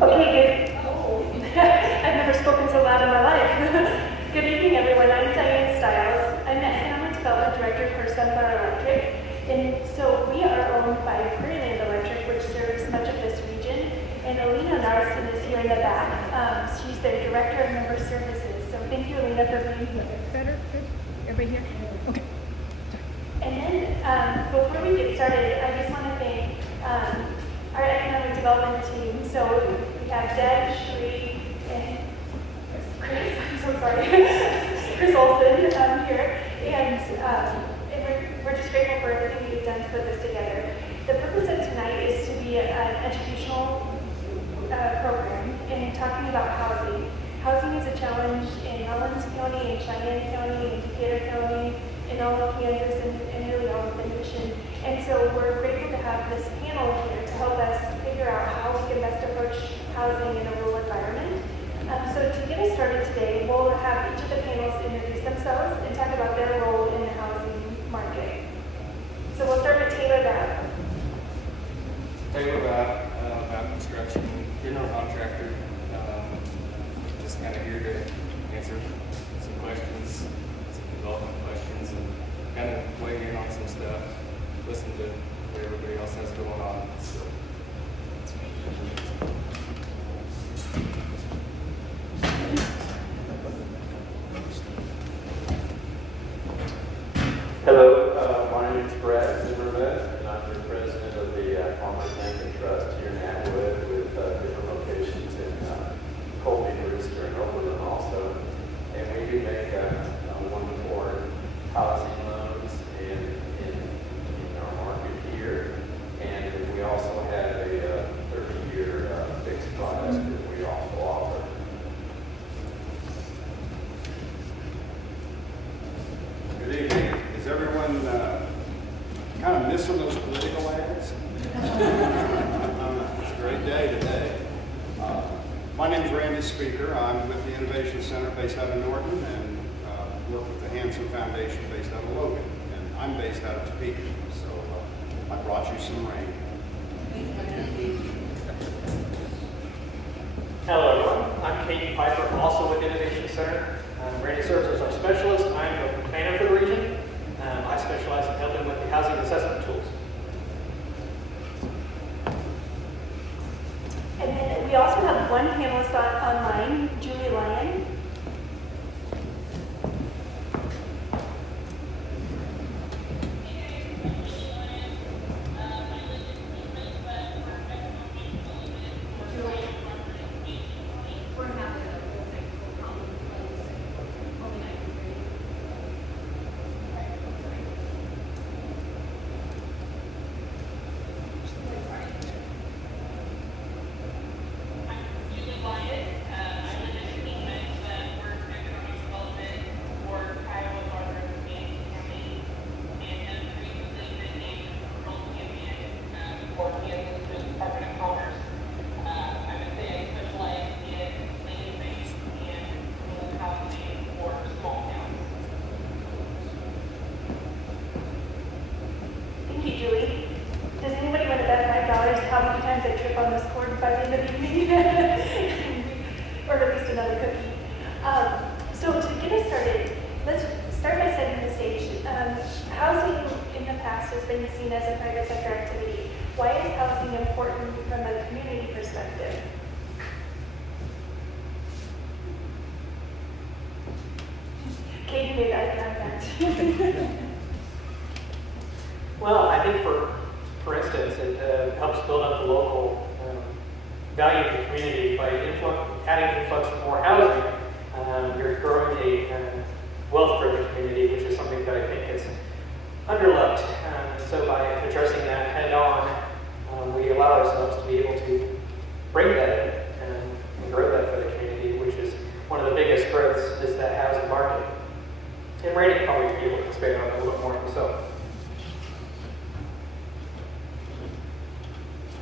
Okay, good. Oh. I've never spoken so loud in my life. Good evening, everyone. I'm Cheyenne. I'm the Economic Development Director for Sunflower Electric. And so we are owned by Prairie Electric, which serves much of this region. And Alina Narson is here in the back. She's their Director of Member Services. So thank you, Alina, for being here. Better? Good? Everybody here? Okay. And then before we get started, I just want to thank our economic development team. So we have Deb, Sheree, and Chris, I'm so sorry, Chris Olson here. And we're just grateful for everything you've done to put this together. The purpose of tonight is to be an educational program and talking about housing. Housing is a challenge in Rawlins County, in Cheyenne County, in Decatur County, in all of Kansas, and really all of the nation. And so we're grateful to have this panel here to help us figure out how we can best approach housing in a rural environment. So to get us started today, we'll have each of the panelists introduce themselves and talk about their role in the housing market. So we'll start with Taylor Babb. Taylor Babb, construction, general contractor. Just kind of here to answer some questions, some development questions, and kind of weigh in on some stuff, listen to what everybody else has going on. So. Hello, my name is Brad Zimmerman, and I'm the president of the Farmers Bank and Trust here in Atwood with different locations in Colby, Brewster, and Overland also. And we do make 1-to-4 housing loans in our market here. And we also have a 30-year fixed product that we also offer. Good evening. Is everyone kind of missing those political ads? It's a great day today. My name is Randy Speaker. I'm with the Innovation Center based out of Norton and work with the Hanson Foundation based out of Logan. And I'm based out of Topeka, so I brought you some rain. Hello everyone, I'm Katie Piper, also with Innovation Center. Randy serves as our specialist. I'm the planner for the region. I specialize in helping with the housing assessment tools. And then we also have one panelist online, Julie Lyon. How many times I trip on this cord by the end of the evening, or at least another cookie. So to get us started, let's start by setting the stage. Housing in the past has been seen as a private sector activity. Why is housing important from a community perspective? Katie made eye contact. Well, I think for instance, it helps build up the local value of the community by adding influx of more housing. You're growing a wealth-driven community, which is something that I think is underlooked. So by addressing that head-on, we allow ourselves to be able to bring that in and grow that for the community, which is one of the biggest growths is that housing market. And Randy can probably be able to expand on that a little bit more himself.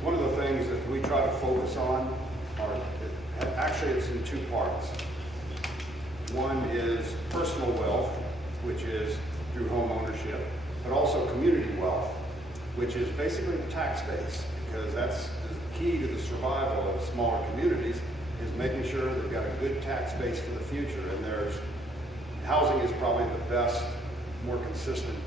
One of the things that we try to focus on actually it's in two parts. One is personal wealth, which is through home ownership, but also community wealth, which is basically the tax base, because that's the key to the survival of smaller communities is making sure they've got a good tax base for the future. And housing is probably the best, more consistent.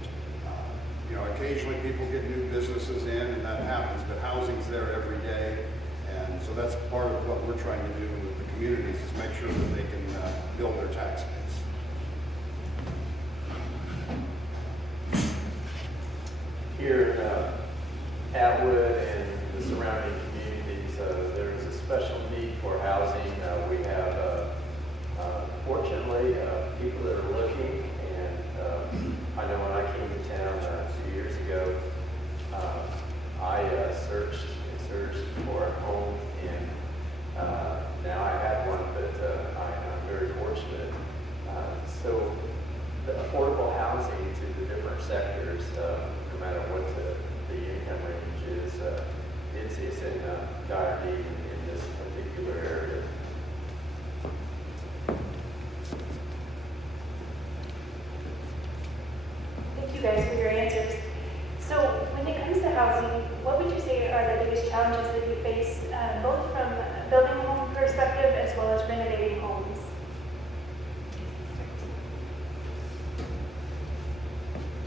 Occasionally people get new businesses in, and that happens, but housing's there every day. And so that's part of what we're trying to do with the communities, is make sure that they can build their tax base. Here in Atwood and the surrounding communities, there is a special need for housing. We have, fortunately, people that are looking, and I know when I came to town 2 years ago, I searched and searched for a home, and now I have one, but I'm very fortunate. So the affordable housing to the different sectors, no matter what the income range is, it's in dire need in this particular area. Thank you guys for your answers. So when it comes to housing, what would you say are the biggest challenges that you face, both from a building home perspective as well as renovating homes?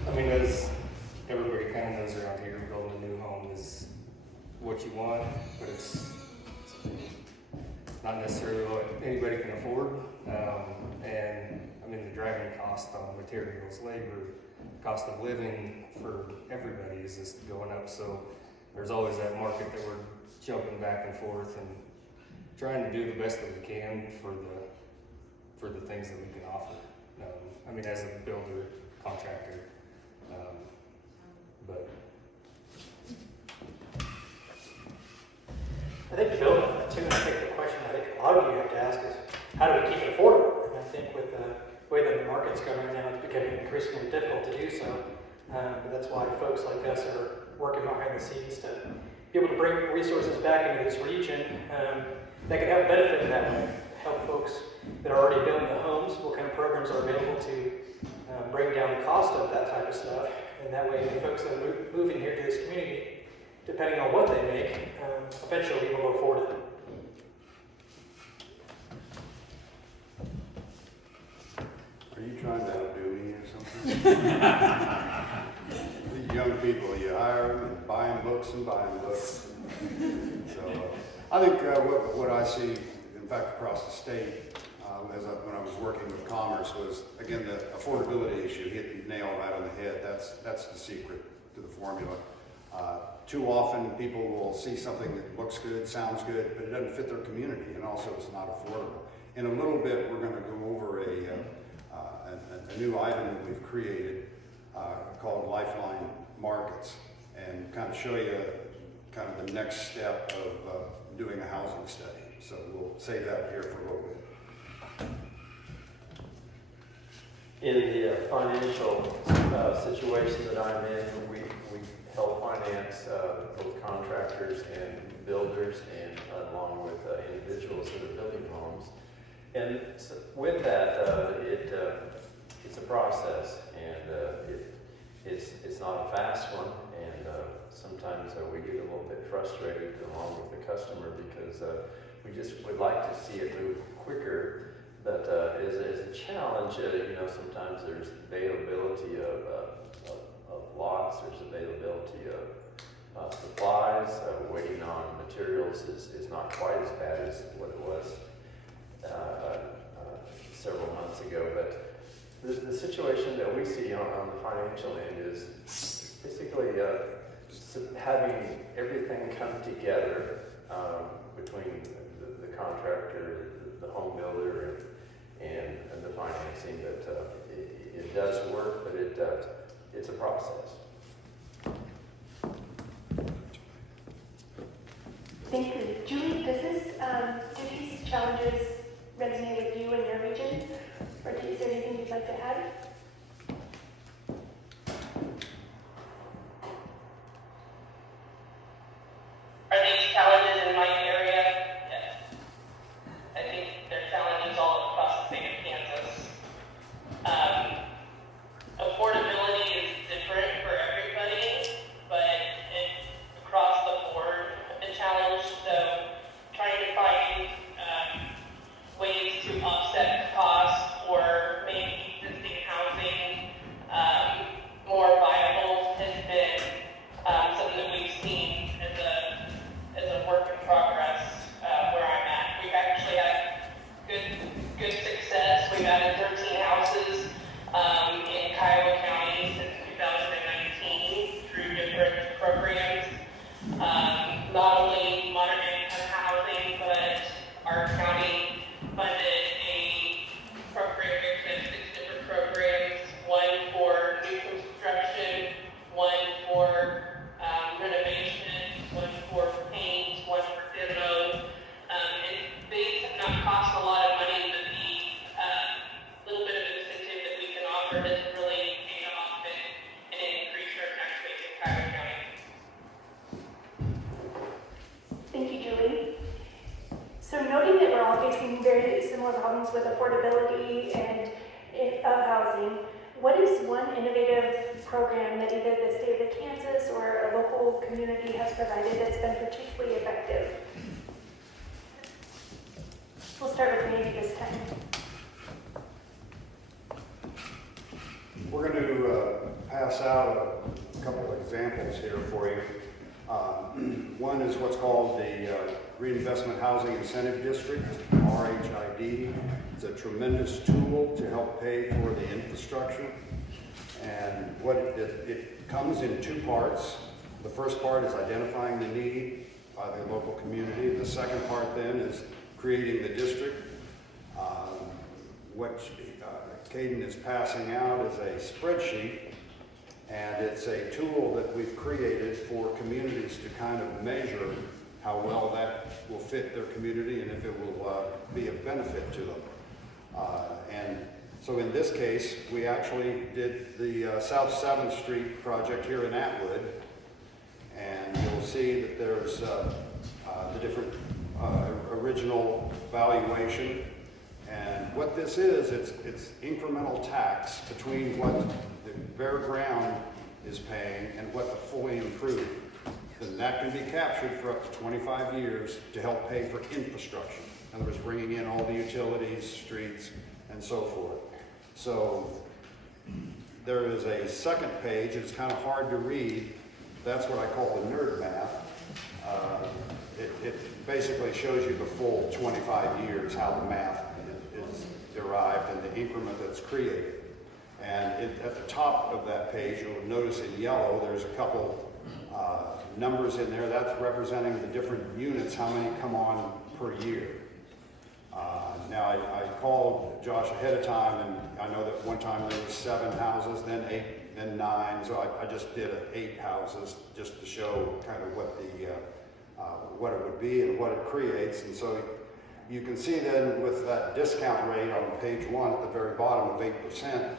I mean, as everybody kind of knows around here, building a new home is what you want, but it's not necessarily what anybody can afford. And I mean, the driving cost on materials, labor, cost of living for everybody is just going up. So there's always that market that we're jumping back and forth and trying to do the best that we can for the things that we can offer. I mean, as a builder, contractor, but I think to build on that too, and I think the question I think a lot of you have to ask is, how do we keep it affordable? And I think with the way that the market's going right now, it's becoming increasingly difficult to do so. But that's why folks like us are working behind the scenes to be able to bring resources back into this region that can help benefit in that way, help folks that are already building the homes, what kind of programs are available to bring down the cost of that type of stuff. And that way the folks that are moving here to this community, depending on what they make, eventually will be able to afford it. Are you trying to outdo me or something? These young people, you hire them and buy them books and buy them books. So I think what I see, in fact, across the state, when I was working with Commerce, was, again, the affordability issue. Hit the nail right on the head. That's the secret to the formula. Too often people will see something that looks good, sounds good, but it doesn't fit their community, and also it's not affordable. In a little bit, we're going to go over a new item that we've created called Lifeline Markets, and kind of show you kind of the next step of doing a housing study. So we'll save that here for a little bit. In the financial situation that I'm in, we help finance both contractors and builders, and along with individuals that are building homes. And so with that, it's a process, and it's not a fast one. And sometimes we get a little bit frustrated along with the customer because we just would like to see it move quicker. But as a challenge, sometimes there's availability of lots, there's availability of supplies. Waiting on materials is not quite as bad as what it was several months ago. But the situation that we see on the financial end is basically having everything come together between the contractor, the home builder, and the financing. That it does work, but it's a process. Thank you. Julie, do these challenges resonate with you and your region? Or is there anything you'd like to add? Are these challenges in my area? Yes. I think there are challenges all across the state of Kansas. Affordability is different for everybody, but it's across the board a challenge facing very similar problems with affordability and of housing. What is one innovative program that either the state of Kansas or a local community has provided that's been particularly effective? We'll start with Randy this time. We're going to pass out a couple of examples here for you. One is what's called the Reinvestment Housing Incentive District, RHID. It's a tremendous tool to help pay for the infrastructure. And what it comes in two parts. The first part is identifying the need by the local community. The second part then is creating the district. What Caden is passing out is a spreadsheet, and it's a tool that we've created for communities to kind of measure how well that will fit their community and if it will be of benefit to them. And so in this case, we actually did the South 7th Street project here in Atwood, and you'll see that there's the different original valuation. And what this is, it's incremental tax between what the bare ground is paying and what the fully improved. And that can be captured for up to 25 years to help pay for infrastructure. In other words, bringing in all the utilities, streets, and so forth. So there is a second page. It's kind of hard to read. That's what I call the nerd math. It basically shows you the full 25 years, how the math is derived and the increment that's created. And at the top of that page, you'll notice in yellow, there's a couple numbers in there. That's representing the different units, how many come on per year. Now, I called Josh ahead of time, and I know that one time there was 7 houses, then 8, then 9. So I just did 8 houses just to show kind of what what it would be and what it creates. And so you can see then with that discount rate on page 1 at the very bottom of 8%,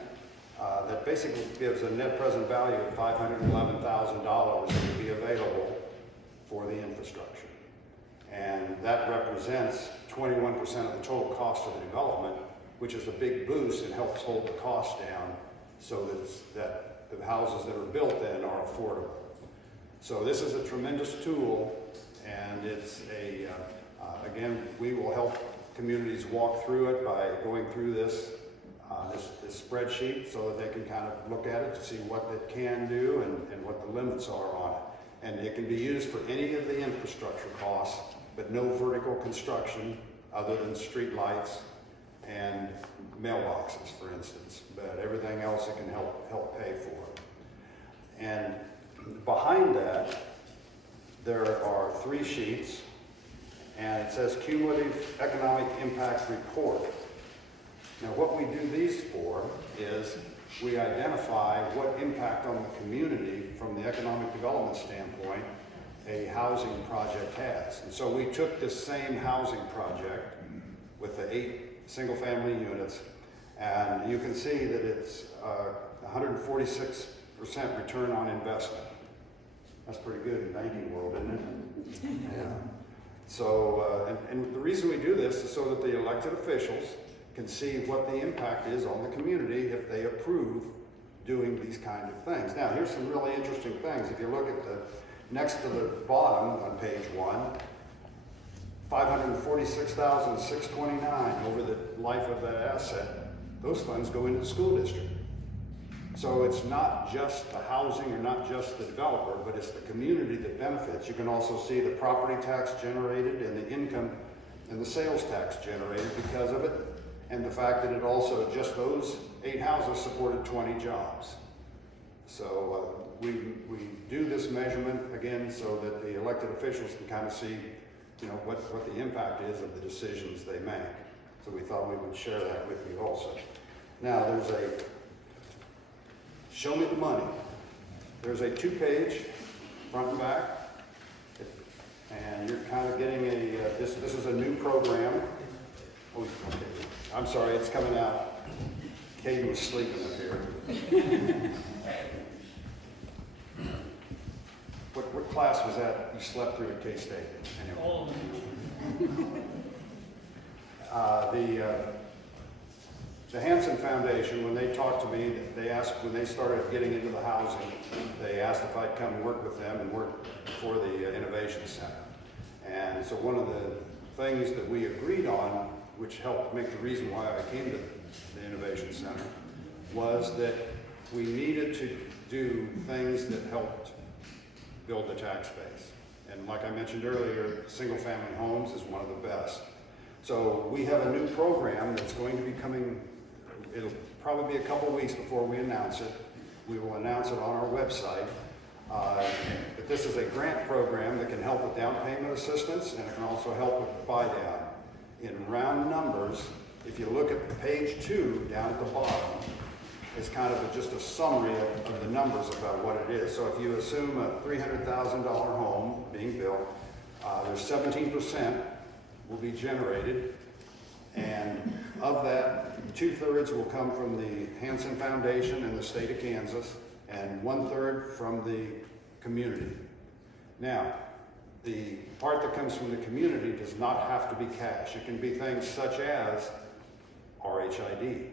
that basically gives a net present value of $511,000 that would be available for the infrastructure. And that represents 21% of the total cost of the development, which is a big boost and helps hold the cost down so that the houses that are built then are affordable. So this is a tremendous tool, and it's again, we will help communities walk through it by going through this spreadsheet so that they can kind of look at it to see what it can do and what the limits are on it. And it can be used for any of the infrastructure costs, but no vertical construction other than street lights and mailboxes, for instance. But everything else it can help pay for. And behind that, there are 3 sheets, and it says Cumulative Economic Impact Report. Now, what we do these for is we identify what impact on the community from the economic development standpoint a housing project has. And so we took this same housing project with the 8 single-family units, and you can see that it's 146% return on investment. That's pretty good in banking world, isn't it? Yeah. So, and the reason we do this is so that the elected officials can see what the impact is on the community if they approve doing these kind of things. Now, here's some really interesting things. If you look at the next to the bottom on page 1, $546,629 over the life of that asset. Those funds go into the school district. So it's not just the housing or not just the developer, but it's the community that benefits. You can also see the property tax generated and the income and the sales tax generated because of it, and the fact that it also, just those 8 houses supported 20 jobs. So we do this measurement again so that the elected officials can kind of see, you know, what the impact is of the decisions they make. So we thought we would share that with you also. Now there's a show me the money. There's a 2-page front and back, and you're kind of getting a this is a new program. Oh, okay. I'm sorry, it's coming out. Caden was sleeping up here. What class was that you slept through at K-State? Anyway. The Hanson Foundation, when they talked to me, they asked, when they started getting into the housing, they asked if I'd come work with them and work for the Innovation Center. And so one of the things that we agreed on, which helped make the reason why I came to the Innovation Center, was that we needed to do things that helped build the tax base. And like I mentioned earlier, single-family homes is one of the best. So we have a new program that's going to be coming. It'll probably be a couple weeks before we announce it. We will announce it on our website. But this is a grant program that can help with down payment assistance, and it can also help with buy down. In round numbers, if you look at page 2 down at the bottom, it's kind of just a summary of the numbers about what it is. So if you assume a $300,000 home being built, there's 17% will be generated, and of that, 2/3 will come from the Hanson Foundation in the state of Kansas, and 1/3 from the community. Now, the part that comes from the community does not have to be cash. It can be things such as RHID.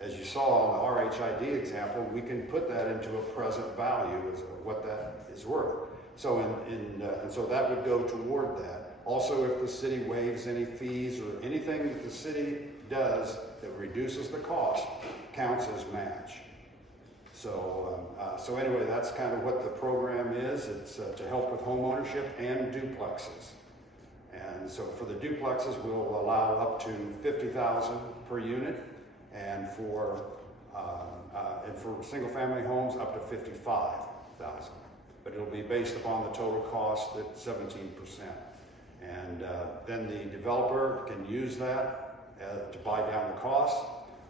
As you saw in the RHID example, we can put that into a present value as what that is worth. So and so that would go toward that. Also, if the city waives any fees or anything that the city does that reduces the cost, counts as match. So anyway, that's kind of what the program is. It's to help with home ownership and duplexes. And so for the duplexes, we'll allow up to $50,000 per unit, and for single-family homes up to $55,000. But it'll be based upon the total cost at 17%. And then the developer can use that to buy down the cost,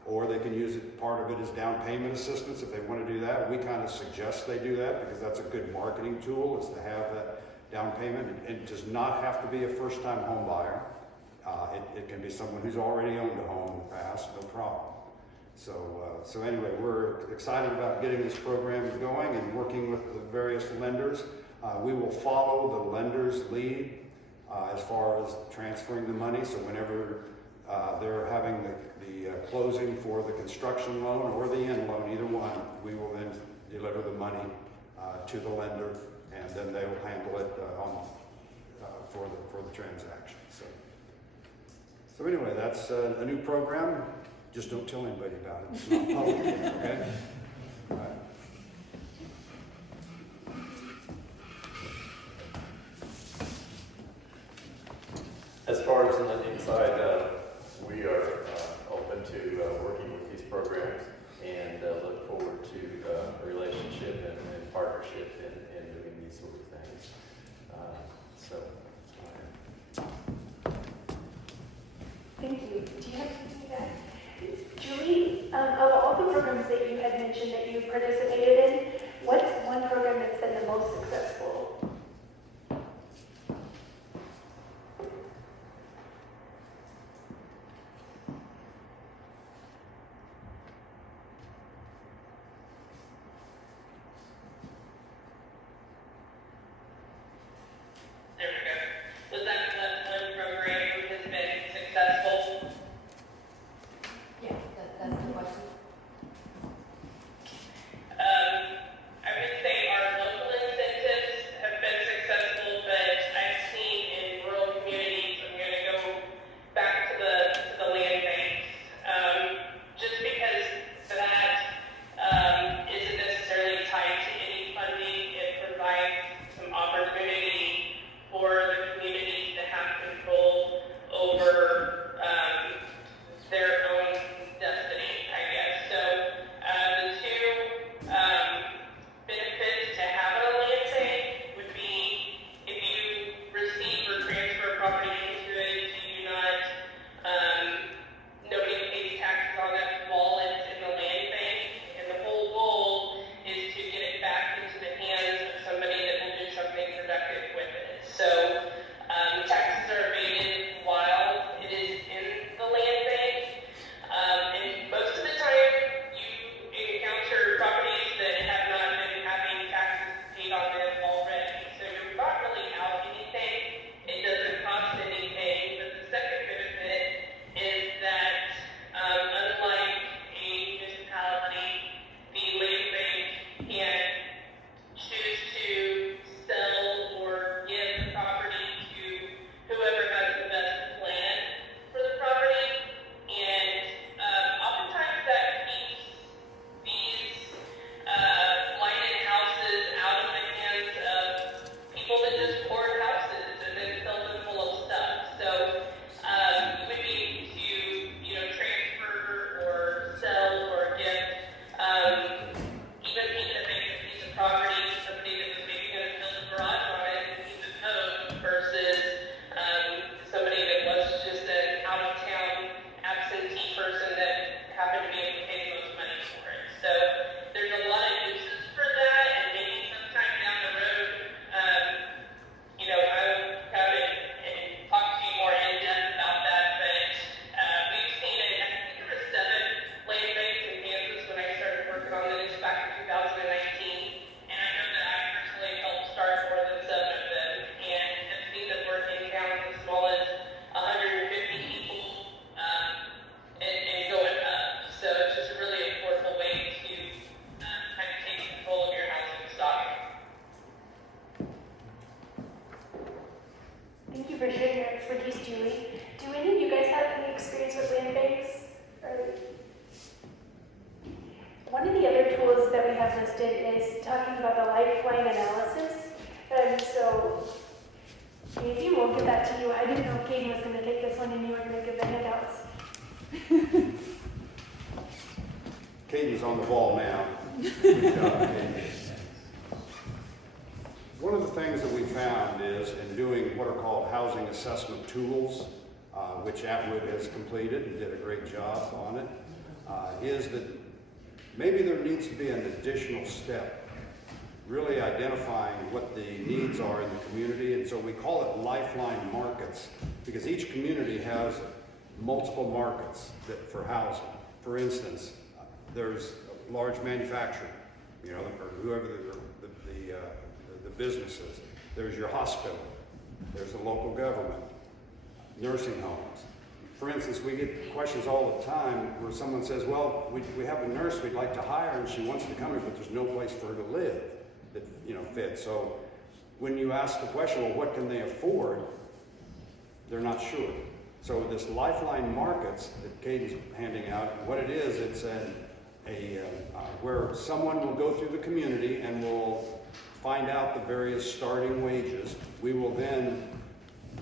or they can use it, part of it is down payment assistance if they want to do that. We kind of suggest they do that because that's a good marketing tool, is to have that down payment. It does not have to be a first-time home buyer. It can be someone who's already owned a home in the past, no problem. So anyway, we're excited about getting this program going and working with the various lenders. We will follow the lender's lead as far as transferring the money. So whenever they're having the closing for the construction loan or the end loan, either one, we will then deliver the money to the lender, and then they will handle it for the transaction. So anyway, that's a new program. Just don't tell anybody about it. It's not public yet, okay? All right. As far as on the inside, we are open to working with these programs, and look forward to a relationship and partnership in doing these sort of things. Thank you. Do you have to do that? Julie, of all the programs that you had mentioned that you participated in, what's one program that's been the most successful? There we go. Was that talking about the lifeline analysis. So maybe we'll get that to you. I didn't know Katie was going to take this one and you were going to give the handouts. Katie's on the ball now. Good job, Katie. One of the things that we found is in doing what are called housing assessment tools, which Atwood has completed and did a great job on it, is that maybe there needs to be an additional step, really identifying what the needs are in the community. And so we call it lifeline markets, because each community has multiple markets for housing. For instance, there's large manufacturing, you know, or whoever the business is. There's your hospital. There's the local government, nursing homes. For instance, we get questions all the time where someone says, well, we have a nurse we'd like to hire and she wants to come here, but there's no place for her to live that, you know, fits. So when you ask the question, well, what can they afford? They're not sure. So this lifeline markets that Katie's handing out, what it is, it's where someone will go through the community and will find out the various starting wages. We will then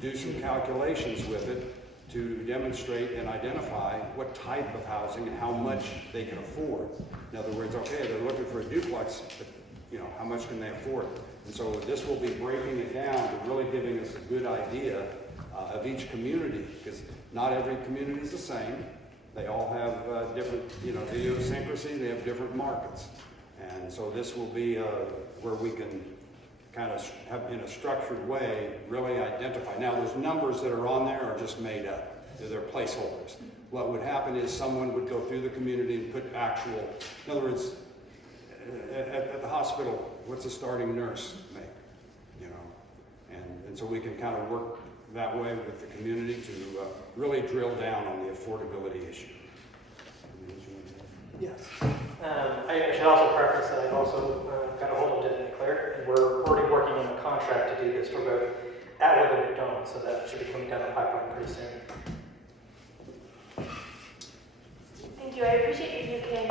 do some calculations with it to demonstrate and identify what type of housing and how much they can afford. In other words, okay, they're looking for a duplex, but you know, how much can they afford? And so this will be breaking it down to really giving us a good idea of each community, because not every community is the same. They all have different, you know, idiosyncrasies. They have different markets. And so this will be where we can kind of have, in a structured way, really identify. Now, those numbers that are on there are just made up. They're placeholders. What would happen is someone would go through the community and put actual, in other words, at the hospital, what's a starting nurse make? You know, and so we can kind of work that way with the community to really drill down on the affordability issue. Yes. I should also preface that I've also got a hold of Denton Declare, and we're already working on a contract to do this for both Atwood and McDonald, so that should be coming down the pipeline pretty soon. Thank you. I appreciate if you can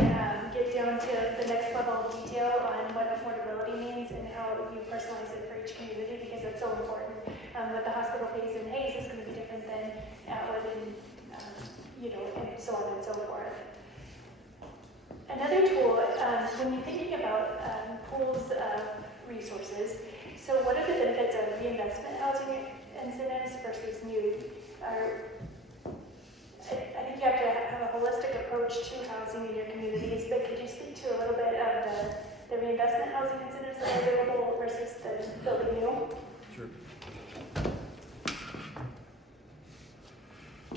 get down to the next level of detail on what affordability means and how you personalize it for each community, because it's so important. What the hospital pays in Hayes is going to be different than Atwood and, you know, and so on and so forth. Another tool, when you're thinking about pools of resources, so what are the benefits of reinvestment housing incentives versus new? I think you have to have a holistic approach to housing in your communities, but could you speak to a little bit of the reinvestment housing incentives that are available versus the building new? Sure.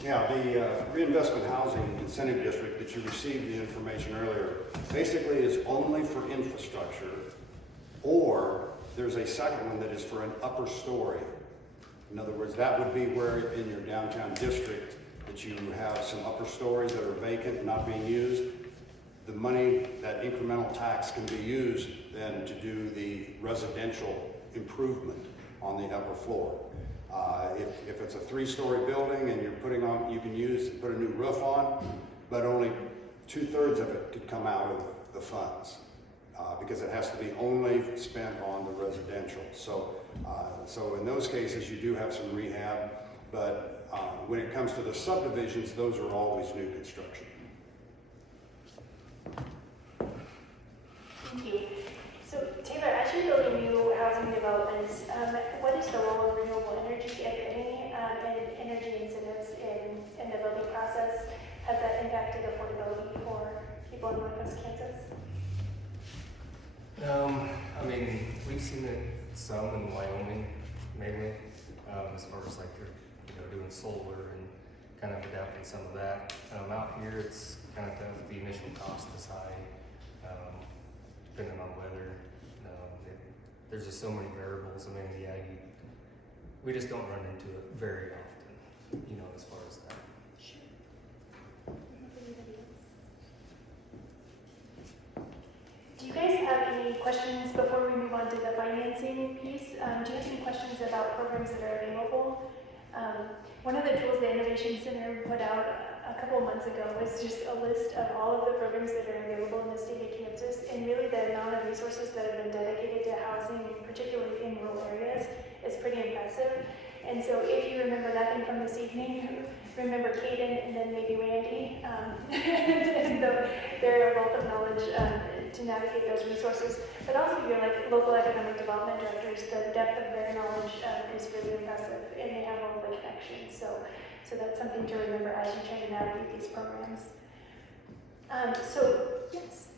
Yeah, the reinvestment housing incentive district that you received the information earlier basically is only for infrastructure, or there's a second one that is for an upper story. In other words, that would be where in your downtown district that you have some upper stories that are vacant, not being used. The money, that incremental tax, can be used then to do the residential improvement on the upper floor. If it's a 3-story building and you're putting on, you can put a new roof on, but only 2/3 of it could come out of the funds because it has to be only spent on the residential. So in those cases, you do have some rehab, but when it comes to the subdivisions, those are always new construction. Thank you. So Taylor, as you're building new housing developments, what is the role of renewable energy, if any, and energy incentives in the building process? Has that impacted affordability for people in Northwest Kansas? I mean, we've seen it some in Wyoming, mainly, as far as like they're, you know, doing solar and kind of adapting some of that. Out here, it's kind of tough. The initial cost is high, depending on weather. There's just so many variables. I mean, we just don't run into it very often, you know, as far as that. Sure. Do you guys have any questions before we move on to the financing piece? Do you have any questions about programs that are available? One of the tools the Innovation Center put out a couple months ago was just a list of all of the programs that are available in the state of Kansas, and really the amount of resources that have been dedicated to housing, particularly in rural areas, is pretty impressive. And so if you remember nothing from this evening, remember Caden and then maybe Randy. And they're a wealth of knowledge to navigate those resources. But also your like local economic development directors, the depth of their knowledge is really impressive, and they have all the connections. So that's something to remember as you try to navigate these programs. So yes.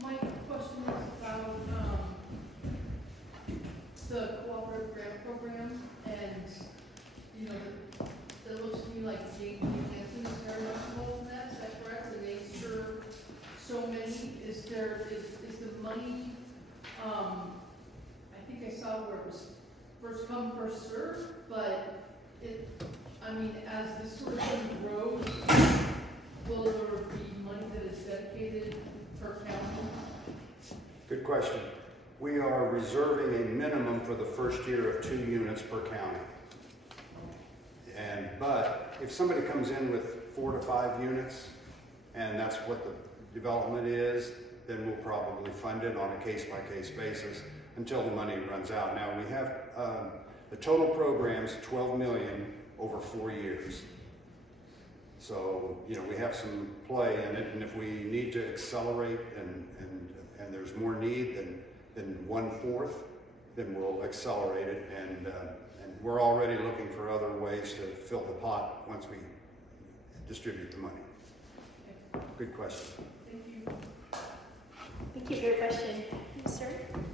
My question is about the cooperative grant program, and you know, that looks to me like James Hansen is very much involved in that. Is that correct? And they serve so many. Is the money? I think I saw where it was first come, first served, but I mean, as this sort of thing grows, will there be money that is dedicated per county? Good question. We are reserving a minimum for the first year of 2 units per county. But if somebody comes in with 4 to 5 units, and that's what the development is, then we'll probably fund it on a case-by-case basis until the money runs out. Now we have the total program's $12 million over 4 years. So, you know, we have some play in it, and if we need to accelerate and there's more need than 1/4, then we'll accelerate it, and we're already looking for other ways to fill the pot once we distribute the money. Good question. Thank you. Thank you for your question. Yes, sir?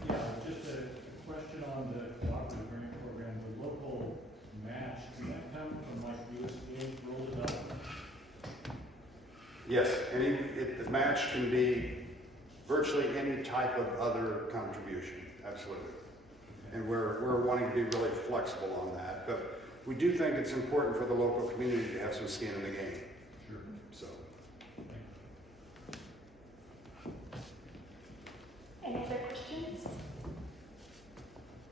Yeah, just a question on the cooperative grant program, the local match, does that come from like USDA rolled it up? Yes, the match can be virtually any type of other contribution, absolutely. And we're wanting to be really flexible on that, but we do think it's important for the local community to have some skin in the game. Sure. So. Any other questions?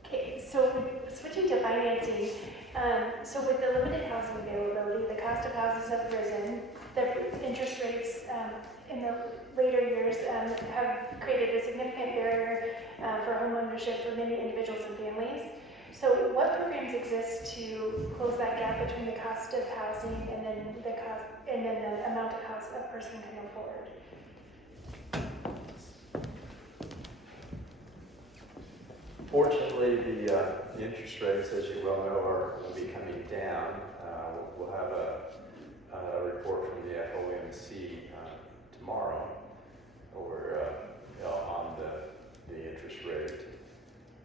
Okay, so switching to financing, so with the limited housing availability, the cost of houses have risen, the interest rates in the later years have created a significant barrier for home ownership for many individuals and families. So what programs exist to close that gap between the cost of housing and then the amount of house a person can afford? Fortunately, the interest rates, as you well know, will be coming down. We'll have a report from the FOMC tomorrow on the interest rate.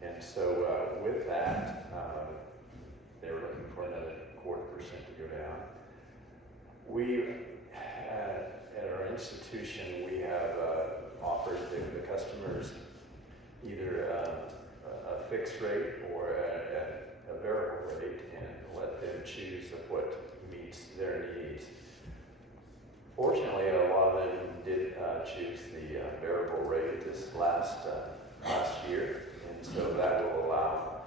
And so with that, they were looking for another 0.25% to go down. We, at our institution, we have offered the customers either a fixed rate or a variable rate, and let them choose of what meets their needs. Fortunately, a lot of them did choose the variable rate this last year, and so that will allow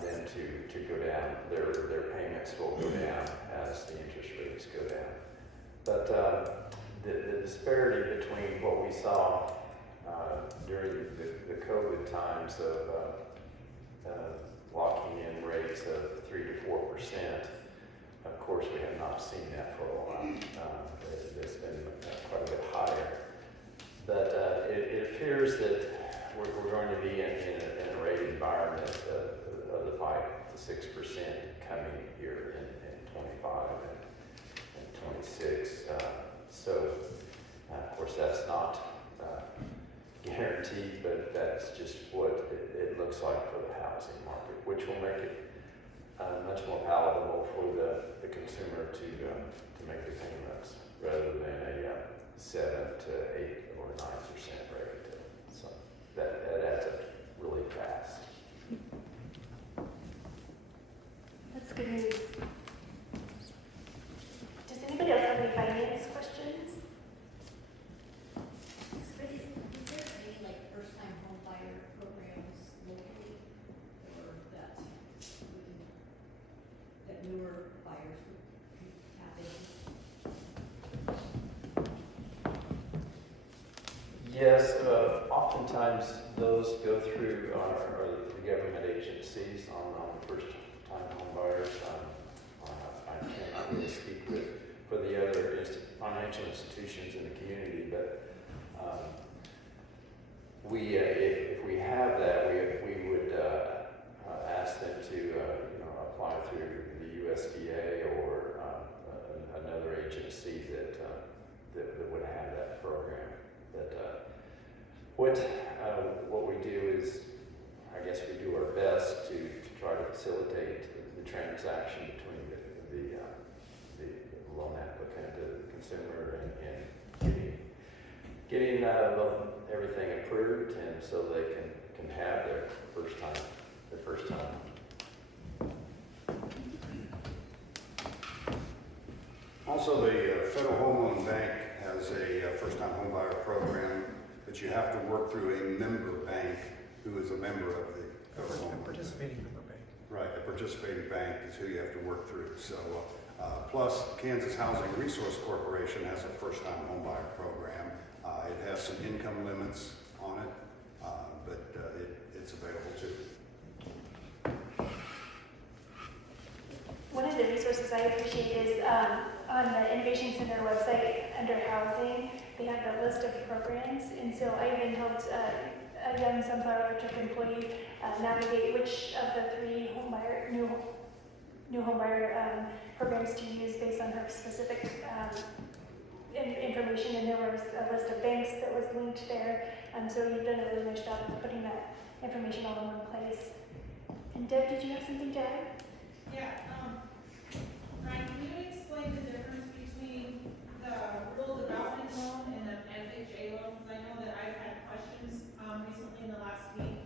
them to go down. Their payments will go down as the interest rates go down. But the disparity between what we saw during the COVID times of locking in rates of 3 to 4%, of course, we have not seen that for a while. It's been quite a bit higher. But it appears that we're going to be in a rate environment of the 5 to 6% coming here in 25 and 26. So, of course, that's not guaranteed, but that's just what it looks like for the housing market, which will make it much more palatable for the consumer to make the payments rather than a 7 to 8 or 9% rate. So that adds up really fast. That's good news. Does anybody else have any finance questions? Is there any like first-time home buyer programs locally, or that newer buyers would tap oftentimes those go through the government agencies on first-time home buyers. I can't really speak for the other financial institutions in the community, but if we have that, we would ask them to apply through the USDA or another agency that would have that program. What we do is, I guess we do our best to try to facilitate the transaction between the loan applicant to the consumer and getting everything approved, and so they can have their first time. Also, the Federal Home Loan Bank has a first-time home buyer program, but you have to work through a member bank who is a member of the Federal Home Loan Bank. Participating member bank. Right, a participating bank is who you have to work through. So, plus Kansas Housing Resource Corporation has a first-time home buyer program. It has some income limits on it, but it's available too. One of the resources I appreciate is on the Innovation Center website under housing, they have the list of programs, and so I even helped a young Sunflower Electric employee navigate which of the three new homebuyer programs to use based on her specific information, and there was a list of banks that was linked there, so you've done a really nice job of putting that information all in one place. And Deb, did you have something to add? Yeah, Ryan, can you explain the difference between the rural development loan and the FHA loan? Because I know that I've had questions, recently in the last week,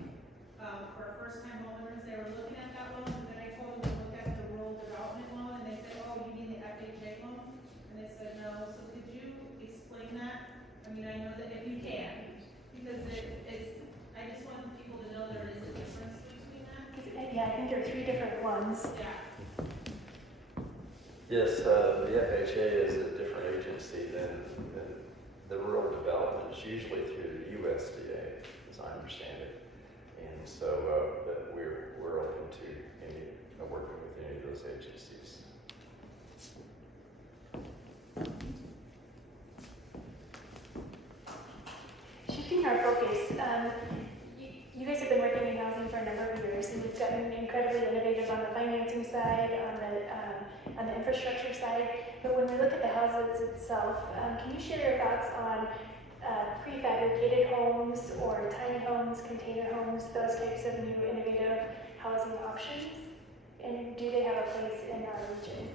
for first-time homeowners. They were looking at that loan, and then I told them to look at the rural development loan, and they said, oh, you mean the FHA loan? And they said, no. So could you explain that? I mean, I know that if you can, because it's, I just want people to know there is a difference between that. Yeah, I think there are three different ones. Yeah. Yes, the FHA is a different agency than the rural development. It's usually through the USDA, as I understand it. And so but we're open to working with any of those agencies. Shifting our focus, you guys have been working in housing for a number of years, and you've gotten incredibly innovative on the financing side, on the infrastructure side. But when we look at the houses itself, can you share your thoughts on prefabricated homes or tiny homes, container homes, those types of new innovative housing options? And do they have a place in our region?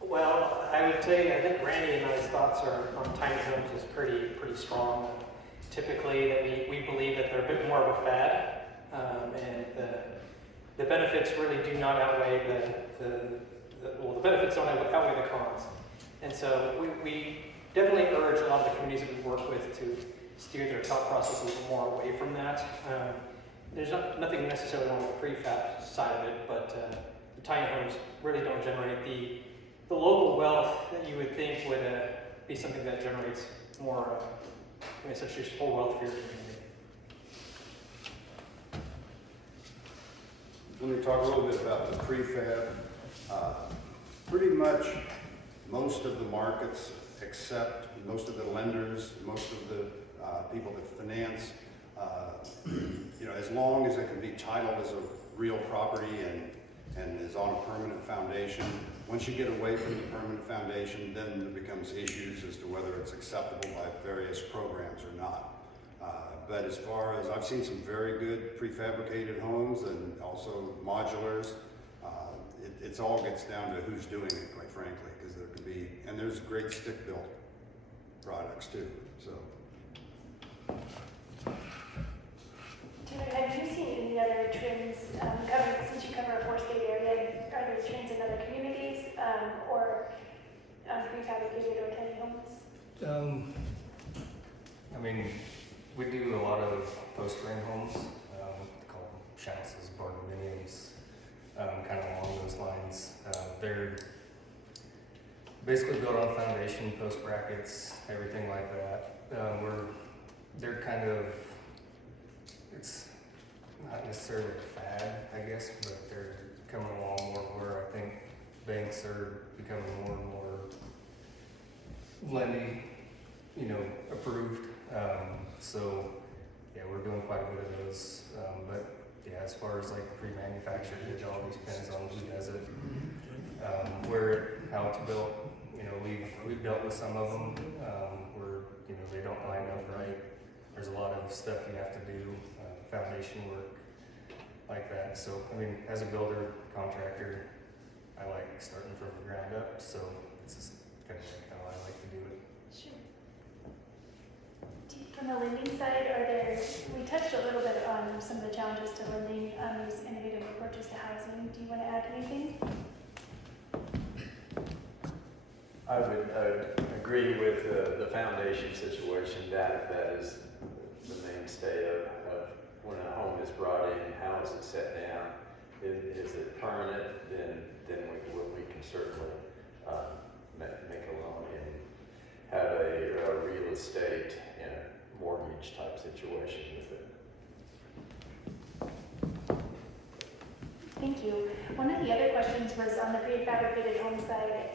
Well, I would say, I think Randy and I's thoughts on tiny homes is pretty strong. Typically, that we believe that they're a bit more of a fad, and the benefits really do not outweigh the benefits don't outweigh the cons. And so we definitely urge a lot of the communities that we work with to steer their thought process a little more away from that. There's nothing necessarily wrong with the prefab side of it, but the tiny homes really don't generate the local wealth that you would think would be something that generates more, essentially full wealth for your community. Let me talk a little bit about the prefab. Pretty much most of the markets, except most of the lenders, most of the people that finance, as long as it can be titled as a real property and is on a permanent foundation. Once you get away from the permanent foundation, then there becomes issues as to whether it's acceptable by various programs or not. But as far as, I've seen some very good prefabricated homes and also modulars. It all gets down to who's doing it, quite frankly, because there could be, and there's great stick-built products too, so. Have you seen any other trends, since you cover a four-state area, are there trends in other communities or prefabricated or tiny homes? I mean, we do a lot of post-grant homes, we call them chances, barndominiums, kind of along those lines. basically built on foundation, post brackets, everything like that. They're kind of, it's not necessarily a fad, I guess, but they're coming along more where I think banks are becoming more and more lending, approved. So yeah, we're doing quite a bit of those. But yeah, as far as like pre-manufactured, it all depends on who does it, how it's built. We've dealt with some of them where they don't line up right. There's a lot of stuff you have to do, foundation work like that. So I mean, as a builder contractor, I like starting from the ground up. So it's just kind of like how I like to do it. Sure. From the lending side, we touched a little bit on some of the challenges to lending these innovative approaches to housing. Do you want to add anything? I would agree with the foundation situation. That is the mainstay of when a home is brought in, how is it set down? Is it permanent? Then we can certainly make a loan and have a real estate mortgage type situation with it. Thank you. One of the other questions was on the prefabricated home side.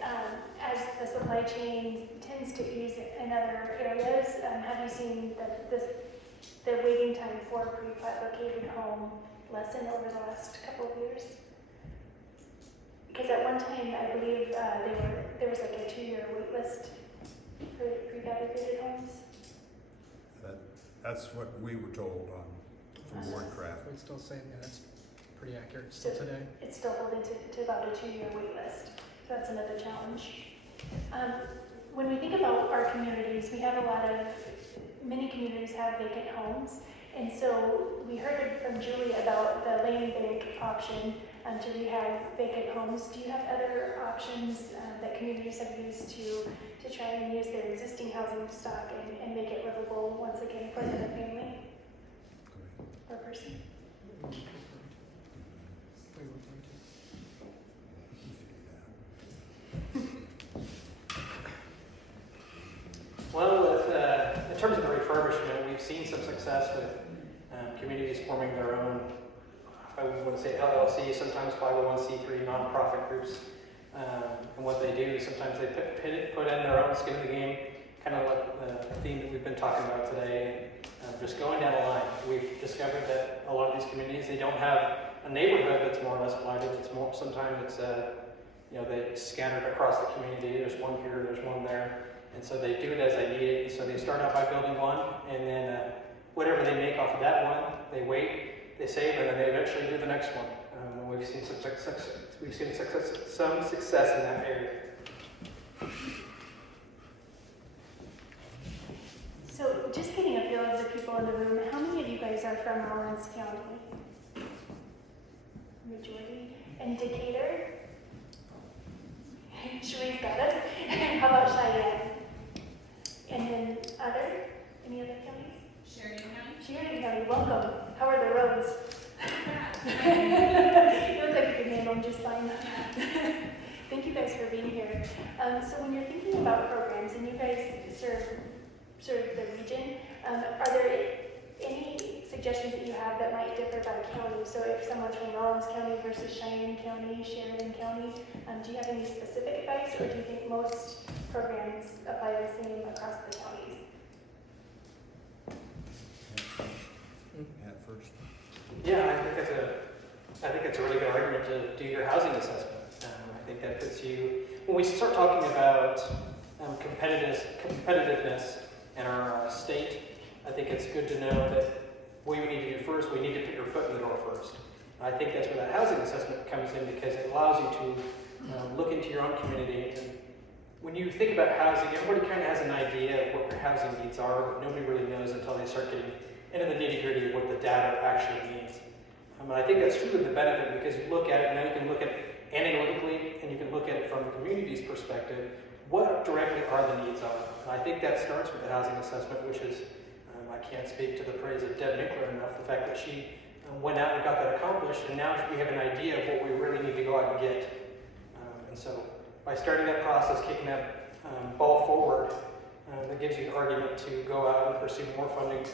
As the supply chain tends to ease in other areas, have you seen the waiting time for a prefabricated home lessen over the last couple of years? Because at one time, I believe there was like a 2-year wait list for prefabricated homes. That's what we were told from Wardcraft. We'd still say, yeah, that's pretty accurate still today. It's still holding to about a 2-year wait list. So that's another challenge. When we think about our communities, we have many communities have vacant homes. And so we heard from Julie about the land bank option to rehab vacant homes. Do you have other options that communities have used to try and use their existing housing stock and make it livable once again for the family or person? Well, in terms of the refurbishment, we've seen some success with communities forming their own, I want to say LLC, sometimes 501c3 nonprofit groups. And what they do, sometimes they put in their own skin in the game, kind of like the theme that we've been talking about today. Just going down the line, we've discovered that a lot of these communities, they don't have a neighborhood that's more or less blighted. Sometimes it's they scattered across the community. There's one here, there's one there. And so they do it as they need it. And so they start out by building one, and then whatever they make off of that one, they wait, they save, and then they eventually do the next one. And we've seen some success in that area. So just getting a feel of the people in the room, how many of you guys are from Rawlins County? Majority. And Decatur? Cherie's got us. How about Cheyenne? And then any other counties? Sheridan County, welcome. How are the roads? It looks like you can handle them just fine. Thank you guys for being here. So when you're thinking about programs, and you guys serve the region, are there any suggestions that you have that might differ by county? So if someone's from Rawlins County versus Cheyenne County, Sheridan County, do you have any specific advice, or do you think most programs apply the same across the counties? At first. Yeah, I think that's a really good argument to do your housing assessment. I think that puts you, when we start talking about competitiveness in our state, I think it's good to know that what we need to do first, we need to put your foot in the door first. And I think that's where that housing assessment comes in, because it allows you to look into your own community. And when you think about housing, everybody kind of has an idea of what their housing needs are, but nobody really knows until they start getting into the nitty-gritty of what the data actually means. And I think that's truly the benefit, because you look at it, now you can look at it analytically, and you can look at it from the community's perspective, what directly are the needs of it. And I think that starts with the housing assessment, which is, I can't speak to the praise of Deb Nickler enough, the fact that she went out and got that accomplished, and now we have an idea of what we really need to go out and get. And so by by starting that process, kicking that ball forward, that gives you an argument to go out and pursue more funding.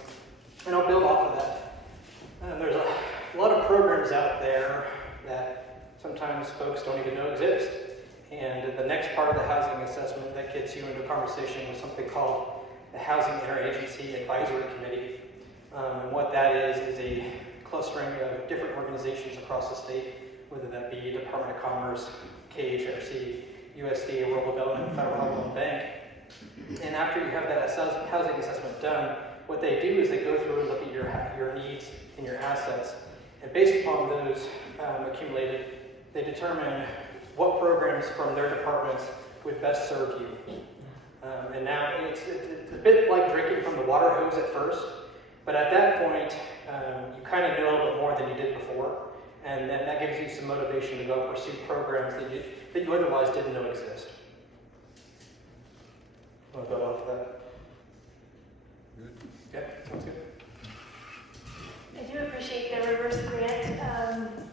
And I'll build off of that. There's a lot of programs out there that sometimes folks don't even know exist. And the next part of the housing assessment that gets you into a conversation with something called the Housing Interagency Advisory Committee. And what that is a clustering of different organizations across the state, whether that be Department of Commerce, KHRC, USDA, Rural Development, Federal Home Loan Bank. And after you have that housing assessment done, what they do is they go through and look at your needs and your assets. And based upon those accumulated, they determine what programs from their departments would best serve you. And now it's a bit like drinking from the water hose at first, but at that point, you kind of know a little bit more than you did before, and then that gives you some motivation to go pursue programs that you otherwise didn't know exist. Want to build off of that? Good. Okay, sounds good. I do appreciate the reverse grant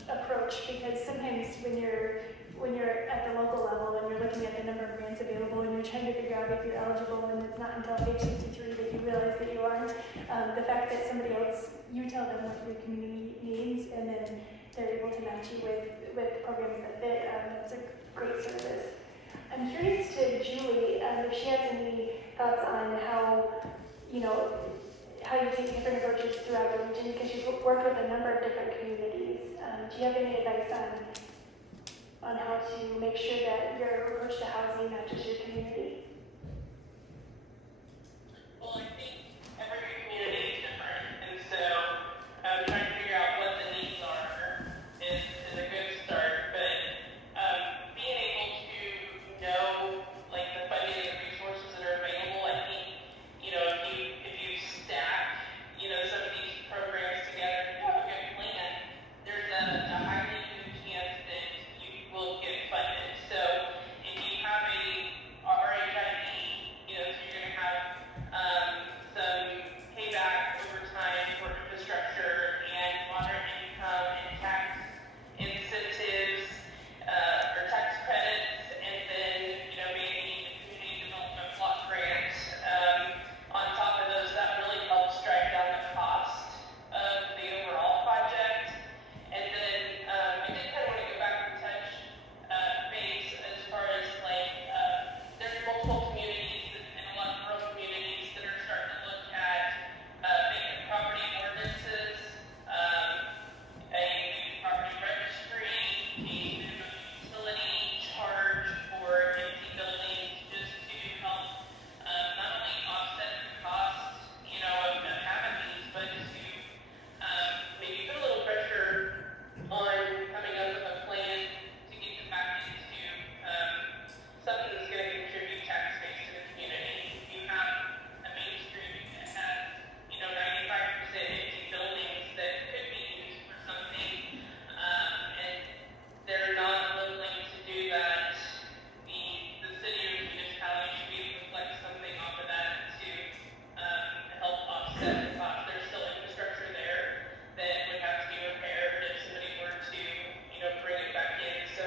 approach, because sometimes when you're at the local level and you're looking at the number of grants available and you're trying to figure out if you're eligible, and it's not until page 63 that you realize that you aren't. The fact that somebody else, you tell them what your community needs, and then they're able to match you with programs that fit, that's a great service. I'm curious to Julie if she has any thoughts on how you take different approaches throughout the region, because you've worked with a number of different communities. Do you have any advice on how to make sure that your approach to housing matches your community? Well, I think every community is different, and so trying to figure out what the needs are is a good start. But being able to know like the funding and the resources that are available, I think if you stack some of these programs together, if you have a good plan, there's a highly good chance that you will get funded. So if you have a RHID, so you're going to have some payback over time for infrastructure and moderate income and tax incentives or tax credits, and then maybe the community development block grants. On top of those, that really helps drive down the cost of the overall project. And then I did kind of want to go back and touch base as far as there's multiple communities and a lot of rural communities that are starting to look at vacant property ordinances, a property registry, a minimum utility charge for empty buildings, just to help not only offset the cost, of having these, but to maybe put a little pressure on coming up with a plan to get them back into something that's going to contribute tax base to the community. If you have a main street that has 95% empty buildings that could be used for something, and they're not willing to do that, the city or municipality should be able to flex something off of that to help offset the cost. There's still infrastructure there that would have to be repaired if somebody were to bring it back in. So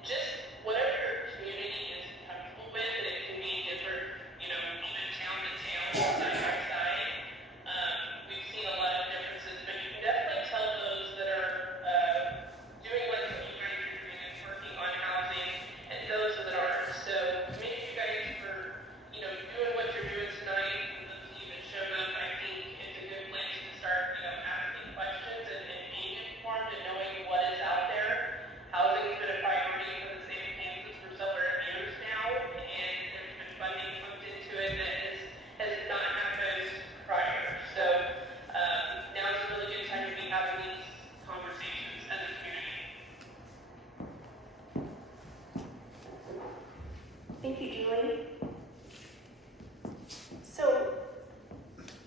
just whatever your community is comfortable with, and it can be different, even town to town, side by side. We've seen a lot of differences, but you can definitely tell those that are doing what you guys are doing and working on housing, and those that aren't. So commend you guys for doing what you're doing tonight. And those of you that showed up, I think it's a good place to start asking questions and being informed and knowing what is out there. Housing has been a priority for the state of Kansas for several years now, and there's been funding pumped into it that has not happened prior. So now is a really good time to be having these conversations as a community. Thank you, Julie. So,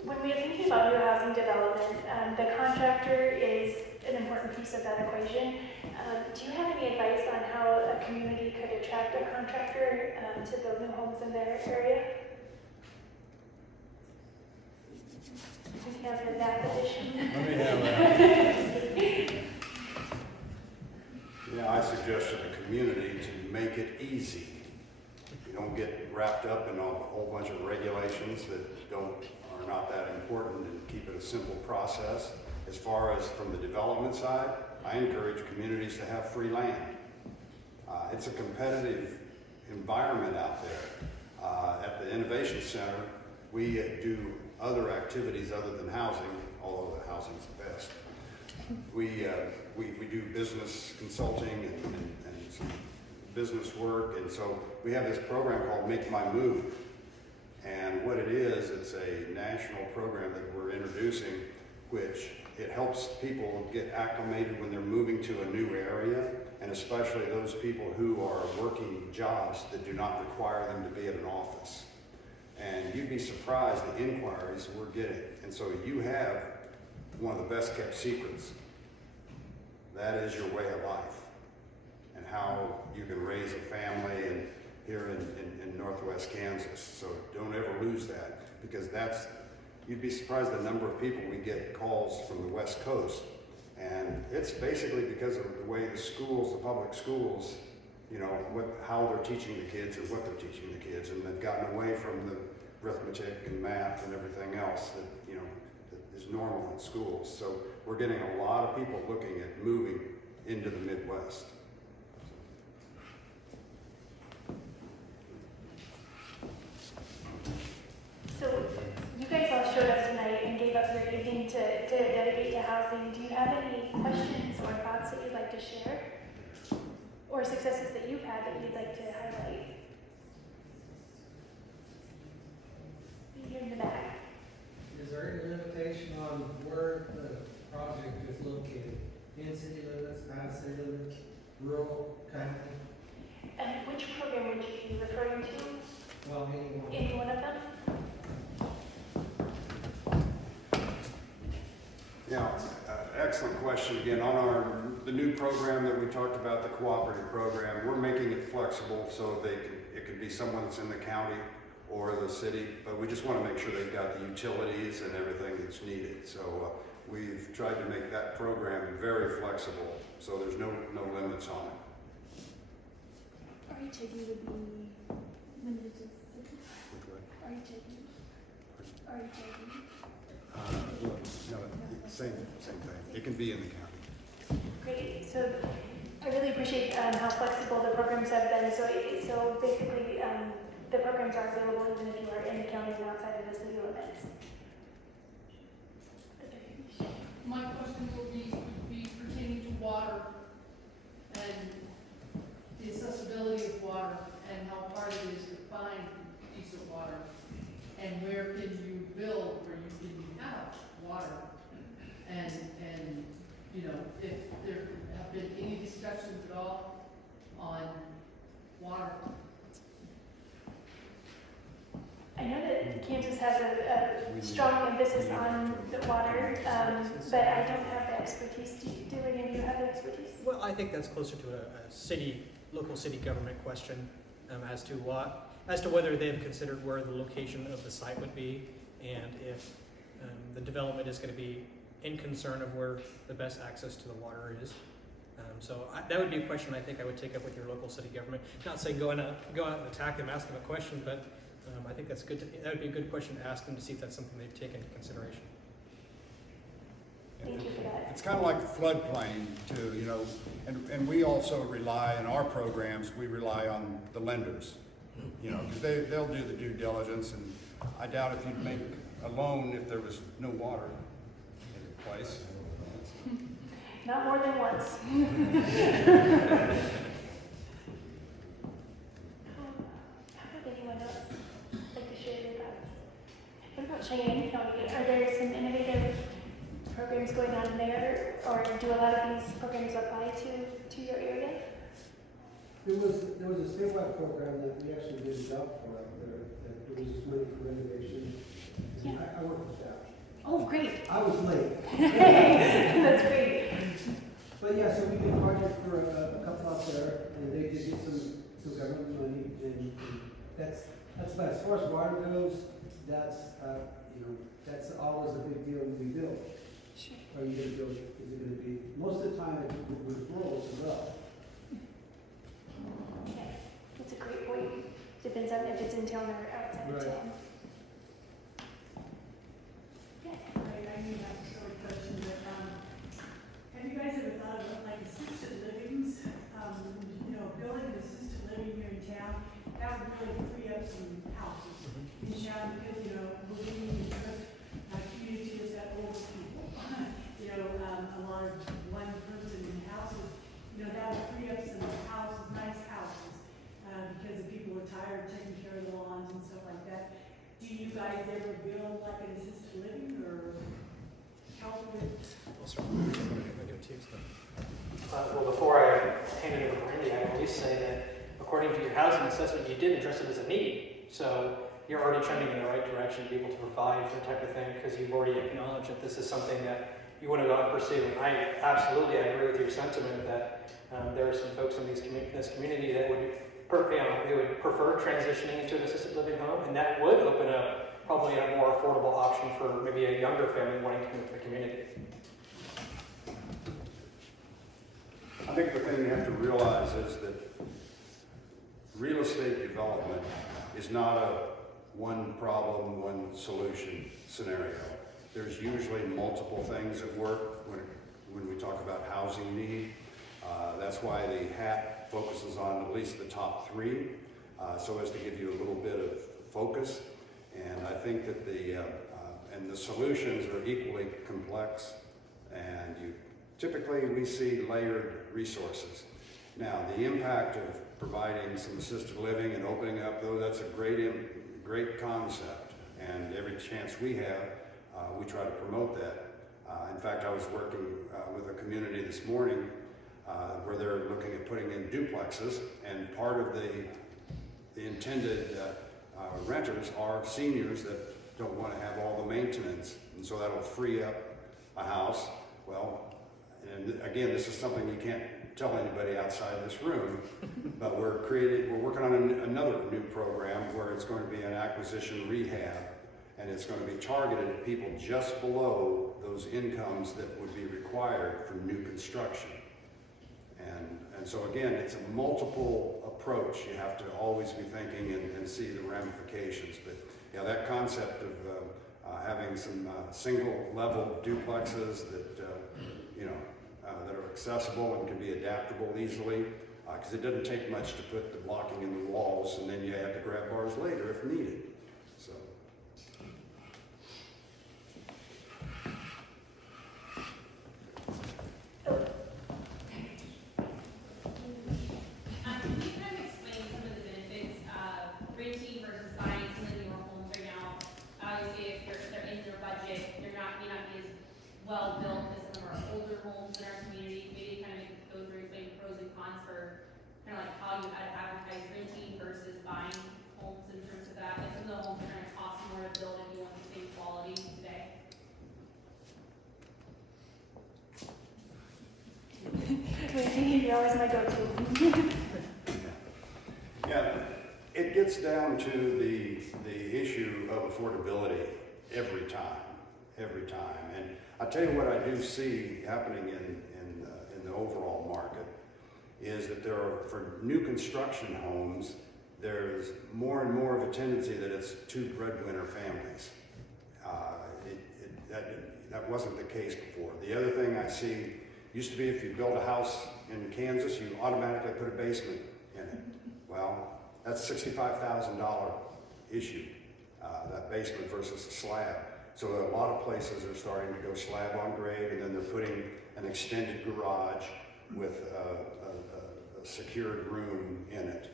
when we are thinking about new housing development, the contractor is an important piece of that equation. Do you have any advice on how a community could attract a contractor to build new homes in their area? We have that edition. Let me have that. Yeah, I suggest to the community to make it easy easy. We don't get wrapped up in a whole bunch of regulations that are not that important, and keep it a simple process. As far as from the development side, I encourage communities to have free land. It's a competitive environment out there. At the Innovation Center, we do other activities other than housing, although the housing's the best. We do business consulting and some business work, and so we have this program called Make My Move. And what it is, it's a national program that we're introducing, which it helps people get acclimated when they're moving to a new area, and especially those people who are working jobs that do not require them to be at an office. And you'd be surprised the inquiries we're getting. And so you have one of the best kept secrets. That is your way of life, and how you can raise a family and here in Northwest Kansas. So don't ever lose that, because you'd be surprised the number of people we get calls from the West Coast. And it's basically because of the way the schools, the public schools, how they're teaching the kids and what they're teaching the kids. And they've gotten away from the arithmetic and math and everything else that is normal in schools. So we're getting a lot of people looking at moving into the Midwest. So you guys all showed up tonight and gave up your evening to dedicate to housing. Do you have any questions or thoughts that you'd like to share? Or successes that you've had that you'd like to highlight? Here in the back. Is there any limitation on where the project is located? In city limits, out of city limits, rural, county? And which program would you be referring to? Well, anyone. Any one of them? Yeah, excellent question. Again, on the new program that we talked about, the cooperative program, we're making it flexible so it could be someone that's in the county or the city, but we just want to make sure they've got the utilities and everything that's needed. So we've tried to make that program very flexible, so there's no limits on it. RHID would be limited to city? RHID? No, same thing. It can be in the county. Great. So I really appreciate how flexible the programs have been. So basically, the programs are available even if you are in the county and outside of the city limits. My question would be pertaining to water and the accessibility of water and how hard it is to find decent water, and where can you build where you can have water, and if there have been any discussions at all on water. I know that Kansas has a strong emphasis on the water, but I don't have the expertise. Do any of you have the expertise? Well, I think that's closer to a local city government question as to whether they've considered where the location of the site would be, and if the development is going to be in concern of where the best access to the water is. That would be a question I think I would take up with your local city government. Not saying go out and attack them, ask them a question, but I think that's good. That would be a good question to ask them to see if that's something they've taken into consideration. Thank you for that. It's kind of like the floodplain too, and we also rely in our programs. We rely on the lenders, because they'll do the due diligence. And I doubt if you'd make a loan if there was no water in the place. Not more than once. How would anyone else like to share their thoughts? What about Cheyenne County? Are there some innovative programs going on there, or do a lot of these programs apply to your area? There was a statewide program that we actually did a job for out there, that there was this money for renovation. Yeah. I worked with that. Oh, great. I was late. That's great. But yeah, so we did a project for a couple out there, and they did get some government money, and that's about, as far as water goes, that's always a big deal when we build. Sure. Are you going to build, is it going to be, most of the time it was rural as well. Okay. That's a great point. Depends on if it's in town or outside of Right. town. Yes. I need to ask a silly question, but, have you guys ever thought about like assisted livings? Building an assisted living here in town, that would really free up some houses in town because, we're living in a community that's got older people. A lot of one person in houses, that would free up some houses, nice houses, because the people are tired of taking care of the lawns and stuff like that. Do you guys ever build like an assisted living or help with? We'll start with Tuesday. Well, before I hand it over to Randy, I would at least say that according to your housing assessment, you did address it as a need. So you're already trending in the right direction to be able to provide for that type of thing because you've already acknowledged that this is something that you want to go out and pursue. And I agree with your sentiment that there are some folks in this community that would they would prefer transitioning into an assisted living home, and that would open up probably a more affordable option for maybe a younger family wanting to move to the community. I think the thing you have to realize is that real estate development is not a one problem, one solution scenario. There's usually multiple things at work when we talk about housing need. That's why the HAT focuses on at least the top three, so as to give you a little bit of focus. And I think that the solutions are equally complex, and typically we see layered resources. Now, the impact of providing some assisted living and opening up, though, that's a great concept, and every chance we have, we try to promote that. In fact, I was working with a community this morning where they're looking at putting in duplexes, and part of the intended renters are seniors that don't want to have all the maintenance, and so that'll free up a house. Well, and again, this is something you can't tell anybody outside this room, but we're working on another new program where it's going to be an acquisition rehab, and it's going to be targeted at people just below those incomes that would be required for new construction. And so again, it's a multiple approach. You have to always be thinking and see the ramifications. But yeah, that concept of having some single level duplexes that that are accessible and can be adaptable easily, because it doesn't take much to put the blocking in the walls, and then you add the grab bars later if needed. So. Can you kind of explain some of the benefits of renting versus buying some of your homes right now? Obviously, if they're in their budget, may not be as well built as some of our older homes in our community. Maybe kind of go through explain pros and cons for kind of like how you advertise renting versus buying homes in terms of that. Like some of the homes are going to cost more to build if you want the same quality today. You're always my go-to. Yeah, it gets down to the issue of affordability every time. And I'll tell you what I do see happening in the overall market is that there are, for new construction homes, there's more and more of a tendency that it's two breadwinner families. That wasn't the case before. The other thing I see used to be if you build a house in Kansas, you automatically put a basement in it. Well, that's $65,000 issue, that basement versus a slab. So a lot of places are starting to go slab on grade, and then they're putting an extended garage with a secured room in it.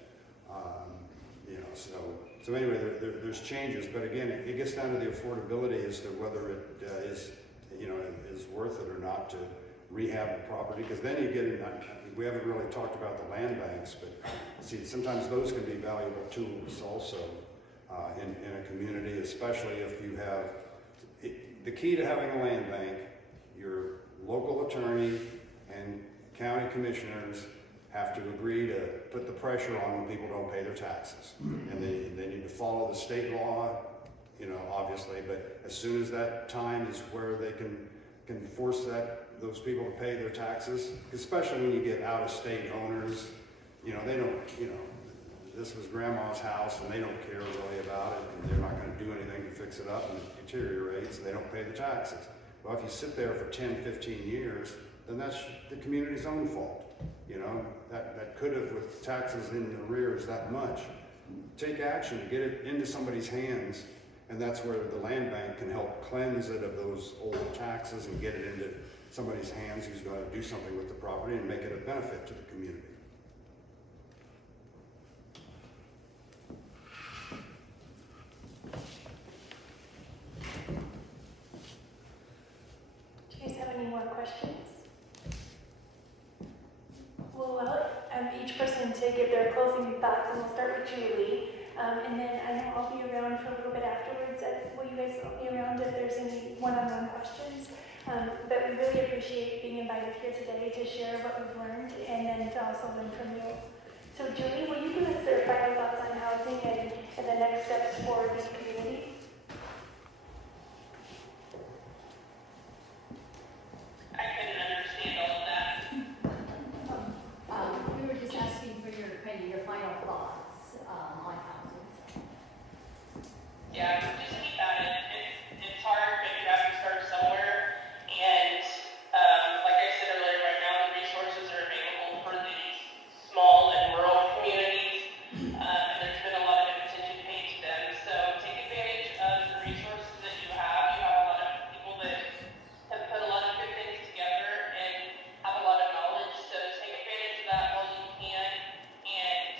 So anyway, there's changes, but again, it gets down to the affordability as to whether it is worth it or not to rehab the property, because then you get in, we haven't really talked about the land banks, but see, sometimes those can be valuable tools also in a community, especially if you have, the key to having a land bank, your local attorney and county commissioners have to agree to put the pressure on when people don't pay their taxes. And they need to follow the state law, obviously, but as soon as that time is where they can force those people to pay their taxes, especially when you get out-of-state owners, they don't, this was grandma's house and they don't care really about it and they're not gonna do anything to fix it up and it deteriorates and they don't pay the taxes. Well, if you sit there for 10, 15 years, then that's the community's own fault. You know, that could have, with taxes in arrears that much, take action to get it into somebody's hands, and that's where the land bank can help cleanse it of those old taxes and get it into somebody's hands who's going to do something with the property and make it a benefit to the community. Do you guys have any more questions? We'll allow each person to give their closing thoughts, and we'll start with Julie. And then I know I'll be around for a little bit afterwards. Will you guys be around if there's any one-on-one questions? But we really appreciate being invited here today to share what we've learned and then to also learn from you. So Julie, will you give us your final thoughts on housing and the next steps for this community? I couldn't understand all of that. We were just asking for your final thoughts on housing. Yeah, just keep at it. It's hard, but you have to start somewhere. And like I said earlier, right now the resources are available for these small and rural communities, and there's been a lot of attention paid to them. So take advantage of the resources that you have. You have a lot of people that have put a lot of good things together and have a lot of knowledge. So take advantage of that while you can, and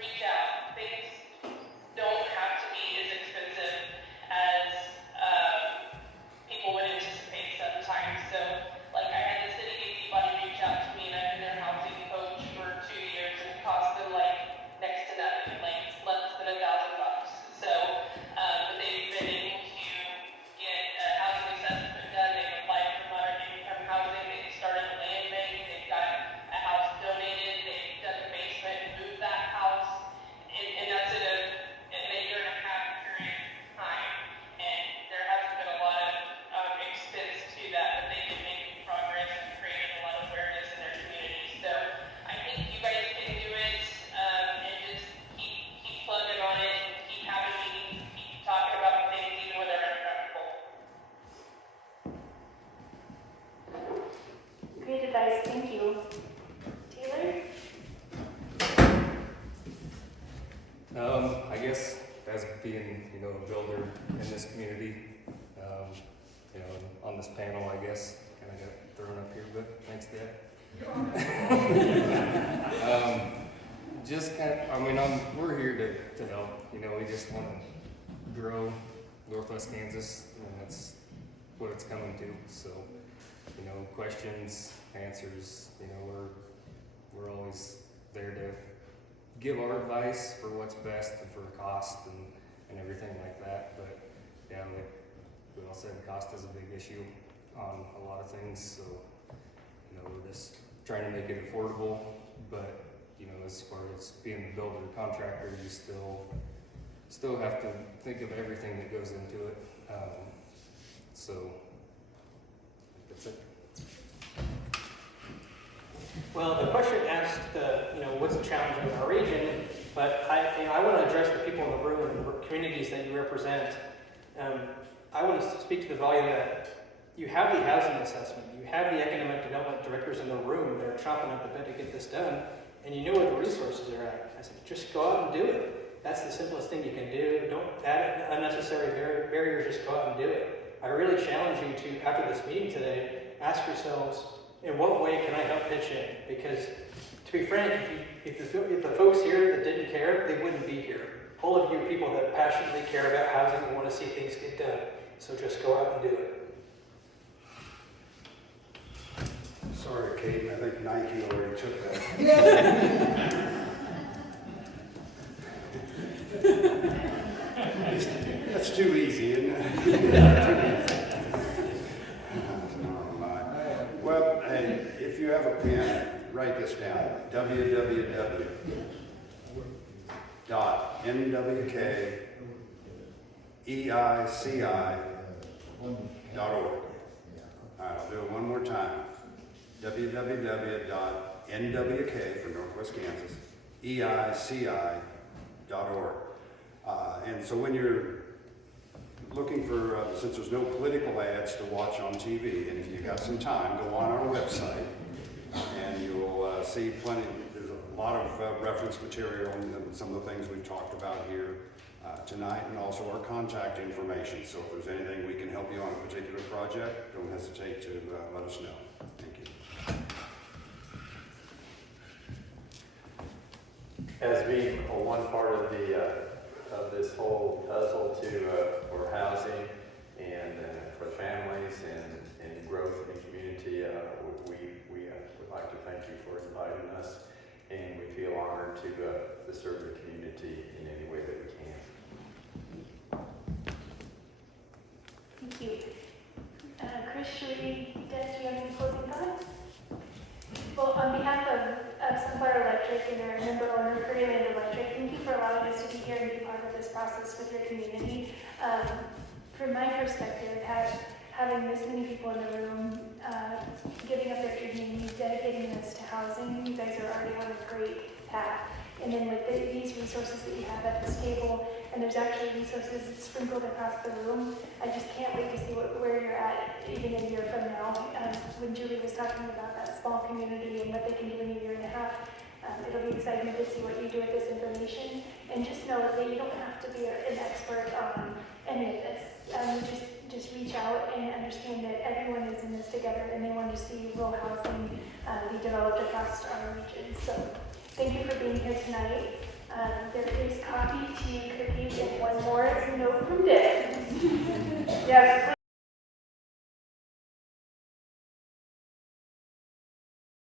reach out. Things don't have to be as expensive as people would anticipate sometimes. So, like, I had the city of Peabody reach out to me, and I've been their housing coach for 2 years, and it cost them like next to nothing, like less than $1,000. So, but they've been able to get a housing assessment done. They've applied for moderate income housing. They've started a land bank. They've got a house donated. They've done a basement, moved that house, and that's in a year and a half period of time. And there hasn't been a lot of expense to that, but they've been making progress and creating a lot of awareness in their community. So I think you guys can do it, and just keep plugging on it, and keep having meetings, keep talking about things even when they're uncomfortable. Great advice, thank you. Taylor? I guess as being, you know, a builder in this community, you know, on this panel, I guess, kind of got thrown up here, but thanks, Dad. Just kind of, I mean, we're here to help. You know, we just want to grow Northwest Kansas, and that's what it's coming to. So, you know, questions, answers, you know, we're always there to give our advice for what's best and for cost and everything like that. But yeah, like we all said, cost is a big issue on a lot of things. So, you know, we're just trying to make it affordable. But, you know, as far as being a builder contractor, you still have to think of everything that goes into it. So that's it. Well, the question asked, you know, what's the challenge in our region, but I want to address the people in the room and the communities that you represent. I want to speak to the volume that you have the housing assessment, you have the economic development directors in the room that are chomping at the bit to get this done, and you know where the resources are at. I said, just go out and do it. That's the simplest thing you can do. Don't add unnecessary barriers, just go out and do it. I really challenge you to, after this meeting today, ask yourselves, in what way can I help pitch in? Because, to be frank, if the folks here that didn't care, they wouldn't be here. All of you are people that passionately care about housing and want to see things get done. So just go out and do it. Sorry, Kate, I think Nike already took that. That's too easy, isn't it? Well, and if you have a pen, write this down. www.nwkeici.org. All right, I'll do it one more time. www.nwk for Northwest Kansas, eici.org. And so when you're looking for, since there's no political ads to watch on TV, and if you got some time, go on our website, and you'll see plenty. There's a lot of reference material and some of the things we've talked about here tonight, and also our contact information. So if there's anything we can help you on a particular project, don't hesitate to let us know. Thank you. As being one part of the of this whole puzzle for housing and for families and growth in the community, we would like to thank you for inviting us, and we feel honored to serve the community in any way that we can. Thank you. Chris, Deb, do you have any closing thoughts? Well, on behalf of Sunflower Electric and our member owner, Land Electric, thank you for allowing us to be here and be part of this process with your community. From my perspective, having this many people in the room, giving up their evenings, dedicating this to housing, you guys are already on a great path. And then with these resources that you have at this table, and there's actually resources sprinkled across the room, I just can't wait to see where you're at even a year from now. When Julie was talking about that small community and what they can do in a year and a half, it'll be exciting to see what you do with this information. And just know that you don't have to be an expert on any of this. Just reach out and understand that everyone is in this together and they want to see rural housing be developed across our region. So thank you for being here tonight. There is coffee, tea, cookies, and one more note from Deb. Yes.